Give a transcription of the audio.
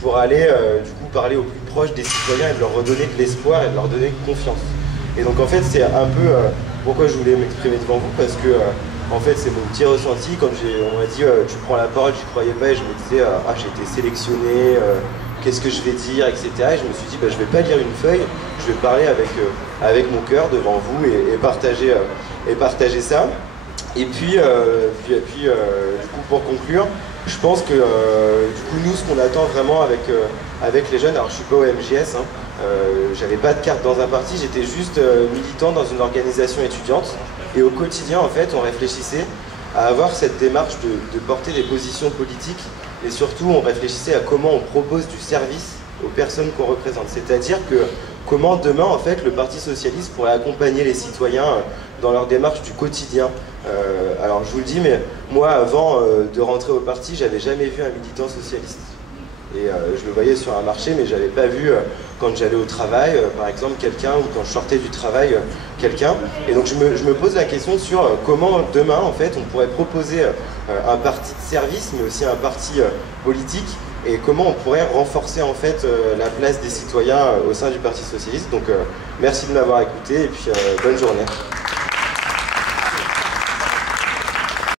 pour aller du coup parler au plus proche des citoyens et de leur redonner de l'espoir et de leur donner confiance. Et donc en fait c'est un peu pourquoi je voulais m'exprimer devant vous, parce que en fait c'est mon petit ressenti. Quand on m'a dit tu prends la parole, j'y croyais pas et je me disais ah, j'ai été sélectionné, qu'est-ce que je vais dire, etc. Et je me suis dit bah, je vais pas lire une feuille, je vais parler avec mon cœur devant vous et partager ça. Et puis, du coup, pour conclure, je pense que du coup, nous, ce qu'on attend vraiment avec les jeunes, alors je suis pas au MJS, hein, j'avais pas de carte dans un parti, j'étais juste militant dans une organisation étudiante. Et au quotidien, en fait, on réfléchissait à avoir cette démarche de porter des positions politiques, et surtout, on réfléchissait à comment on propose du service aux personnes qu'on représente. C'est-à-dire que comment demain, en fait, le Parti socialiste pourrait accompagner les citoyens dans leur démarche du quotidien. Alors je vous le dis, mais moi, avant de rentrer au parti, j'avais jamais vu un militant socialiste. Et je le voyais sur un marché, mais j'avais pas vu, quand j'allais au travail, par exemple, quelqu'un, ou quand je sortais du travail, quelqu'un. Et donc je me pose la question sur comment demain, en fait, on pourrait proposer un parti de service, mais aussi un parti politique, et comment on pourrait renforcer en fait la place des citoyens au sein du Parti socialiste. Donc merci de m'avoir écouté et puis bonne journée.